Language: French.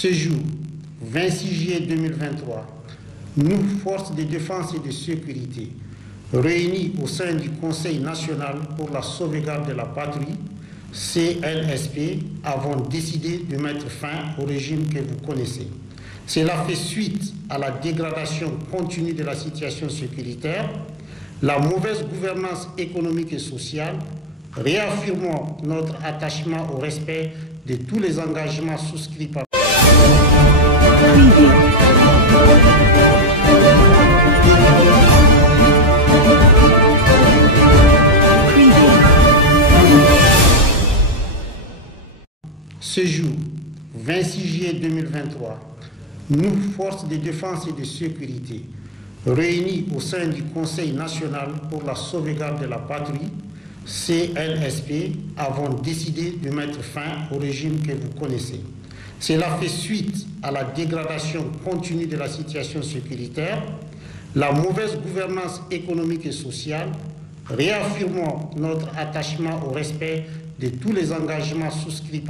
Ce jour, 26 juillet 2023, nous, forces de défense et de sécurité, réunis au sein du Conseil national pour la sauvegarde de la patrie, CNSP, avons décidé de mettre fin au régime que vous connaissez. Cela fait suite à la dégradation continue de la situation sécuritaire, la mauvaise gouvernance économique et sociale. Réaffirmons notre attachement au respect de tous les engagements souscrits par Ce jour, 26 juillet 2023, nous, forces de défense et de sécurité, réunis au sein du Conseil national pour la sauvegarde de la patrie, CNSP, avons décidé de mettre fin au régime que vous connaissez. Cela fait suite à la dégradation continue de la situation sécuritaire, la mauvaise gouvernance économique et sociale. Réaffirmons notre attachement au respect de tous les engagements souscrits par